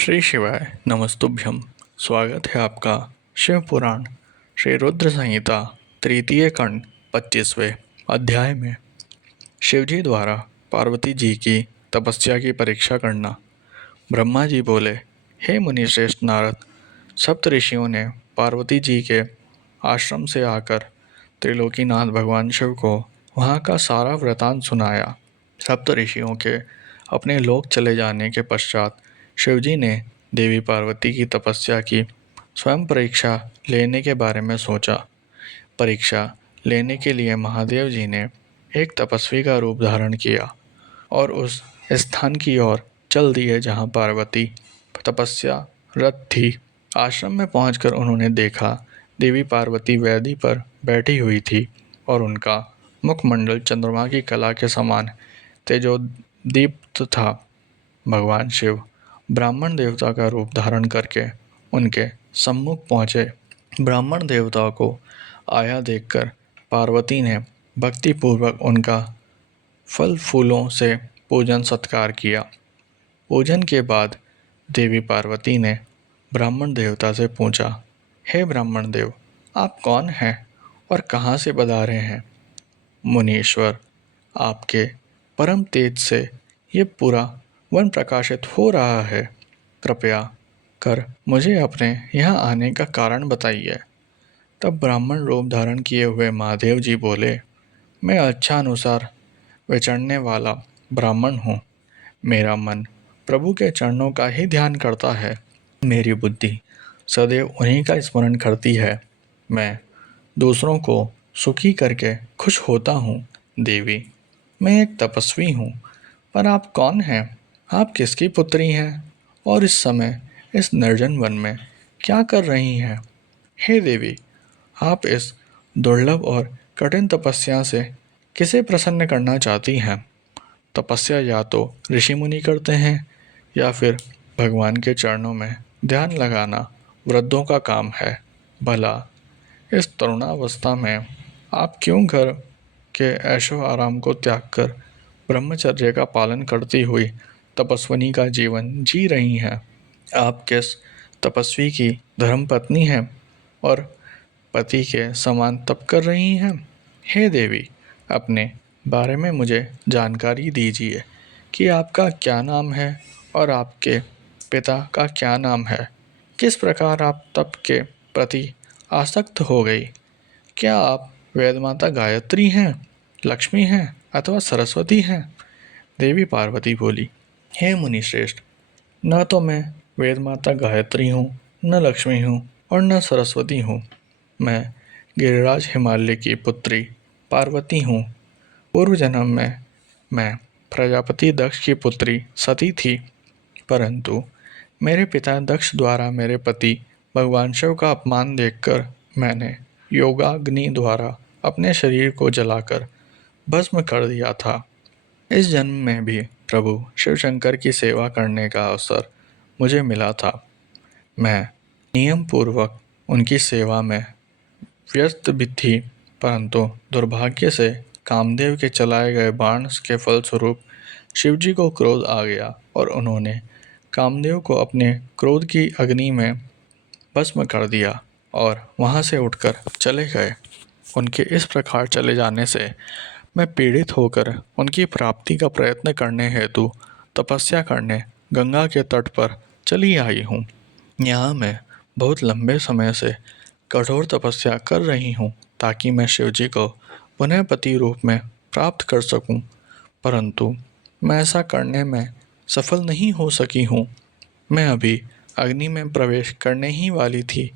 श्री शिवाय नमस्तुभ्यम। स्वागत है आपका शिव पुराण श्री रुद्र संहिता तृतीय खंड 25वें अध्याय में। शिवजी द्वारा पार्वती जी की तपस्या की परीक्षा करना। ब्रह्मा जी बोले, हे मुनिश्रेष्ठ नारद, सप्त ऋषियों ने पार्वती जी के आश्रम से आकर त्रिलोकीनाथ भगवान शिव को वहाँ का सारा वृतांत सुनाया। सप्त ऋषियों के अपने लोक चले जाने के पश्चात शिवजी ने देवी पार्वती की तपस्या की स्वयं परीक्षा लेने के बारे में सोचा। परीक्षा लेने के लिए महादेव जी ने एक तपस्वी का रूप धारण किया और उस स्थान की ओर चल दिए जहाँ पार्वती तपस्या रत थी। आश्रम में पहुंचकर उन्होंने देखा देवी पार्वती वेदी पर बैठी हुई थी और उनका मुखमंडल चंद्रमा की कला के समान तेजोदीप्त था। भगवान शिव ब्राह्मण देवता का रूप धारण करके उनके सम्मुख पहुँचे। ब्राह्मण देवता को आया देखकर पार्वती ने भक्तिपूर्वक उनका फल फूलों से पूजन सत्कार किया। पूजन के बाद देवी पार्वती ने ब्राह्मण देवता से पूछा, हे ब्राह्मण देव, आप कौन हैं और कहाँ से पधारे हैं? मुनीश्वर, आपके परम तेज से ये पूरा वन प्रकाशित हो रहा है। कृपया कर मुझे अपने यहाँ आने का कारण बताइए। तब ब्राह्मण रूप धारण किए हुए महादेव जी बोले, मैं इच्छानुसार विचरने वाला ब्राह्मण हूँ। मेरा मन प्रभु के चरणों का ही ध्यान करता है। मेरी बुद्धि सदैव उन्हीं का स्मरण करती है। मैं दूसरों को सुखी करके खुश होता हूँ। देवी, मैं एक तपस्वी हूँ, पर आप कौन हैं? आप किसकी पुत्री हैं और इस समय इस निर्जन वन में क्या कर रही हैं? हे देवी, आप इस दुर्लभ और कठिन तपस्या से किसे प्रसन्न करना चाहती हैं? तपस्या या तो ऋषि मुनि करते हैं या फिर भगवान के चरणों में ध्यान लगाना वृद्धों का काम है। भला इस तरुणावस्था में आप क्यों घर के ऐशो आराम को त्याग कर ब्रह्मचर्य का पालन करती हुई तपस्विनी का जीवन जी रही हैं? आप किस तपस्वी की धर्मपत्नी हैं और पति के समान तप कर रही हैं? हे देवी, अपने बारे में मुझे जानकारी दीजिए कि आपका क्या नाम है और आपके पिता का क्या नाम है। किस प्रकार आप तप के प्रति आसक्त हो गई? क्या आप वेदमाता गायत्री हैं, लक्ष्मी हैं अथवा सरस्वती हैं? देवी पार्वती बोली, हे मुनिश्रेष्ठ, न तो मैं वेदमाता गायत्री हूँ, न लक्ष्मी हूँ और न सरस्वती हूँ। मैं गिरिराज हिमालय की पुत्री पार्वती हूँ। पूर्व जन्म में मैं प्रजापति दक्ष की पुत्री सती थी, परंतु मेरे पिता दक्ष द्वारा मेरे पति भगवान शिव का अपमान देखकर मैंने योगाग्नि द्वारा अपने शरीर को जलाकर भस्म कर दिया था। इस जन्म में भी प्रभु शिव शंकर की सेवा करने का अवसर मुझे मिला था। मैं नियम पूर्वक उनकी सेवा में व्यस्त भी थी, परंतु दुर्भाग्य से कामदेव के चलाए गए बाण के फलस्वरूप शिवजी को क्रोध आ गया और उन्होंने कामदेव को अपने क्रोध की अग्नि में भस्म कर दिया और वहां से उठकर चले गए। उनके इस प्रकार चले जाने से मैं पीड़ित होकर उनकी प्राप्ति का प्रयत्न करने हेतु तपस्या करने गंगा के तट पर चली आई हूँ। यहाँ मैं बहुत लंबे समय से कठोर तपस्या कर रही हूँ ताकि मैं शिवजी को पुनः पति रूप में प्राप्त कर सकूं, परंतु मैं ऐसा करने में सफल नहीं हो सकी हूँ। मैं अभी अग्नि में प्रवेश करने ही वाली थी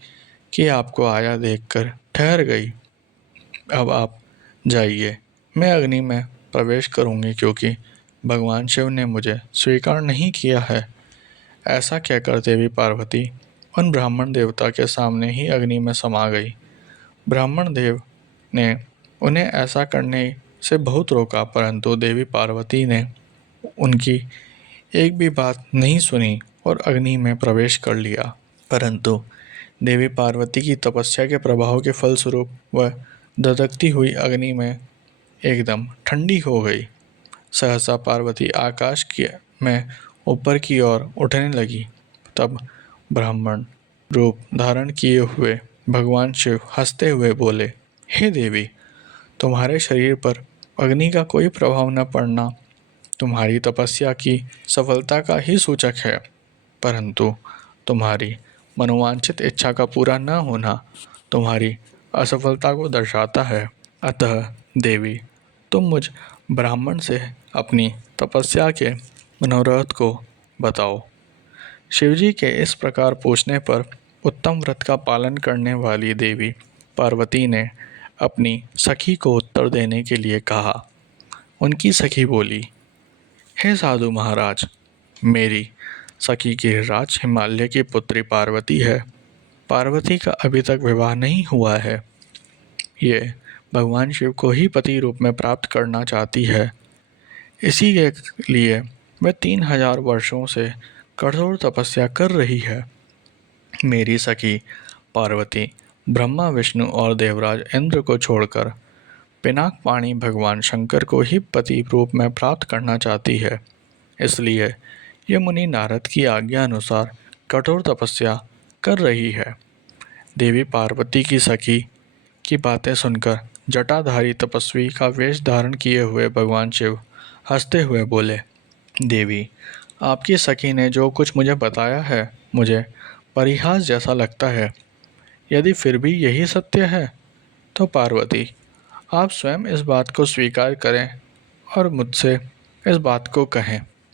कि आपको आया देखकर ठहर गई। अब आप जाइए, मैं अग्नि में प्रवेश करूंगी क्योंकि भगवान शिव ने मुझे स्वीकार नहीं किया है। ऐसा कहकर देवी पार्वती उन ब्राह्मण देवता के सामने ही अग्नि में समा गई। ब्राह्मण देव ने उन्हें ऐसा करने से बहुत रोका, परंतु देवी पार्वती ने उनकी एक भी बात नहीं सुनी और अग्नि में प्रवेश कर लिया। परंतु देवी पार्वती की तपस्या के प्रभाव के फलस्वरूप वह धधकती हुई अग्नि में एकदम ठंडी हो गई। सहसा पार्वती आकाश में ऊपर की ओर उठने लगी। तब ब्राह्मण रूप धारण किए हुए भगवान शिव हंसते हुए बोले, हे देवी, तुम्हारे शरीर पर अग्नि का कोई प्रभाव न पड़ना तुम्हारी तपस्या की सफलता का ही सूचक है, परंतु तुम्हारी मनोवांछित इच्छा का पूरा न होना तुम्हारी असफलता को दर्शाता है। अतः देवी, तुम मुझ ब्राह्मण से अपनी तपस्या के मनोरथ को बताओ। शिवजी के इस प्रकार पूछने पर उत्तम व्रत का पालन करने वाली देवी पार्वती ने अपनी सखी को उत्तर देने के लिए कहा। उनकी सखी बोली, हे साधु महाराज, मेरी सखी गिरिराज हिमालय की पुत्री पार्वती है। पार्वती का अभी तक विवाह नहीं हुआ है। ये भगवान शिव को ही पति रूप में प्राप्त करना चाहती है। इसी के लिए वह 3000 वर्षों से कठोर तपस्या कर रही है। मेरी सखी पार्वती ब्रह्मा, विष्णु और देवराज इंद्र को छोड़कर पिनाक पाणी भगवान शंकर को ही पति रूप में प्राप्त करना चाहती है। इसलिए यह मुनि नारद की आज्ञा अनुसार कठोर तपस्या कर रही है। देवी पार्वती की सखी की बातें सुनकर जटाधारी तपस्वी का वेश धारण किए हुए भगवान शिव हंसते हुए बोले, देवी, आपकी सखी ने जो कुछ मुझे बताया है मुझे परिहास जैसा लगता है। यदि फिर भी यही सत्य है तो पार्वती, आप स्वयं इस बात को स्वीकार करें और मुझसे इस बात को कहें।